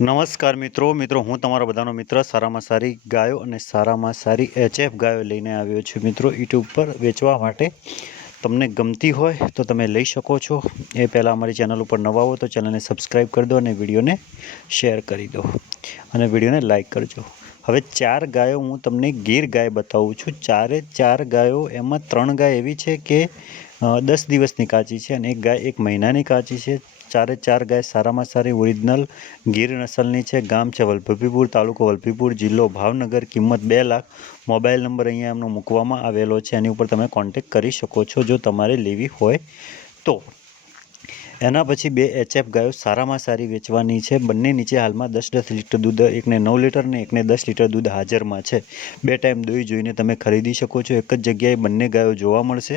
નમસ્કાર મિત્રો મિત્રો, હું તમારો બધાનો મિત્ર સારામાં સારી ગાયો અને સારામાં સારી એચએફ ગાયો લઈને આવ્યો છું મિત્રો યુટ્યુબ પર વેચવા માટે. તમને ગમતી હોય તો તમે લઈ શકો છો. એ પહેલાં અમારી ચેનલ ઉપર નવા હો તો ચેનલને સબસ્ક્રાઈબ કરી દો અને વિડીયોને શેર કરી દો. અને વિડીયોને લાઈક કરજો. હવે ચાર ગાયો હું તમને ગીર ગાય બતાવું છું. ચારે ચાર ગાયો એમાં ત્રણ ગાય એવી છે કે દસ દિવસની કાચી છે અને એક ગાય એક મહિનાની કાચી છે. ચારે ચાર ગાય સારામાં સારી ઓરિજિનલ ગીર નસલની છે. ગામ છે વલભીપુર, તાલુકો વલભીપુર, જિલ્લો ભાવનગર. કિંમત બે લાખ. મોબાઈલ નંબર અહીંયા એમનો મૂકવામાં આવેલો છે. એની ઉપર તમે કોન્ટેક કરી શકો છો જો તમારે લેવી હોય તો. એના પછી બે એચએફ ગાયો સારામાં સારી વેચવાની છે. બંને નીચે હાલમાં દસ દસ લીટર દૂધ, એકને નવ લીટર ને એકને દસ લીટર દૂધ હાજરમાં છે. બે ટાઈમ દોઈ જોઈને તમે ખરીદી શકો છો. એક જ જગ્યાએ બંને ગાયો જોવા મળશે.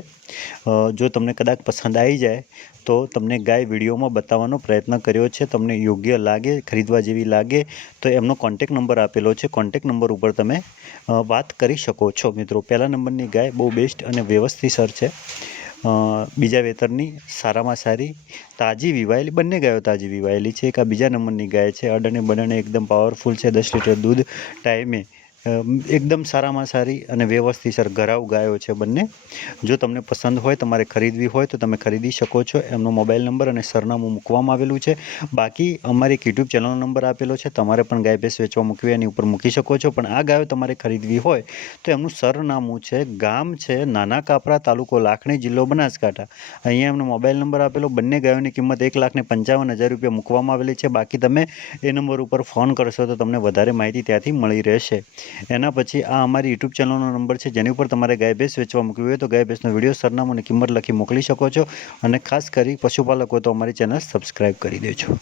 જો તમને કદાચ પસંદ આવી જાય, તો તમને ગાય વિડીયોમાં બતાવવાનો પ્રયત્ન કર્યો છે. તમને યોગ્ય લાગે, ખરીદવા જેવી લાગે, તો એમનો કોન્ટેક નંબર આપેલો છે. કોન્ટેક નંબર ઉપર તમે વાત કરી શકો છો મિત્રો. પહેલા નંબરની ગાય બહુ બેસ્ટ અને વ્યવસ્થિત સર છે. બીજા વેતરની સારામાં સારી તાજી વિવાયેલી, બંને ગાયો તાજી વિવાયેલી છે. એક આ બીજા નંબરની ગાય છે. અડને બડને એકદમ પાવરફુલ છે. દસ લીટર દૂધ ટાઈમે એકદમ સારામાં સારી અને વ્યવસ્થિત સર ઘરાવ ગાયો છે બંને. જો તમને પસંદ હોય, તમારે ખરીદવી હોય, તો તમે ખરીદી શકો છો. એમનો મોબાઈલ નંબર અને સરનામું મૂકવામાં આવેલું છે. બાકી અમારી યુટ્યુબ ચેનલનો નંબર આપેલો છે. તમારે પણ ગાય ભેંસ વેચવા મૂકવી, એની ઉપર મૂકી શકો છો. પણ આ ગાયો તમારે ખરીદવી હોય, તો એમનું સરનામું છે, ગામ છે નાના કાપરા તાલુકો લાખણી જિલ્લો બનાસકાંઠા. અહીંયા એમનો મોબાઈલ નંબર આપેલો. બંને ગાયોની કિંમત એક લાખને પંચાવન હજાર રૂપિયા મૂકવામાં આવેલી છે. બાકી તમે એ નંબર ઉપર ફોન કરશો તો તમને વધારે માહિતી ત્યાંથી મળી રહેશે. એના પછી આ અમારી યુટ્યુબ ચેનલનો નંબર છે, જેની ઉપર તમારે ગાય ભેંસ વેચવા મૂકવી હોય તો ગાય ભેંસનો વીડિયો સરનામું અને કિંમત લખી મોકલી શકો છો. અને ખાસ કરી પશુપાલકો તો અમારી ચેનલ સબસ્ક્રાઈબ કરી દેજો.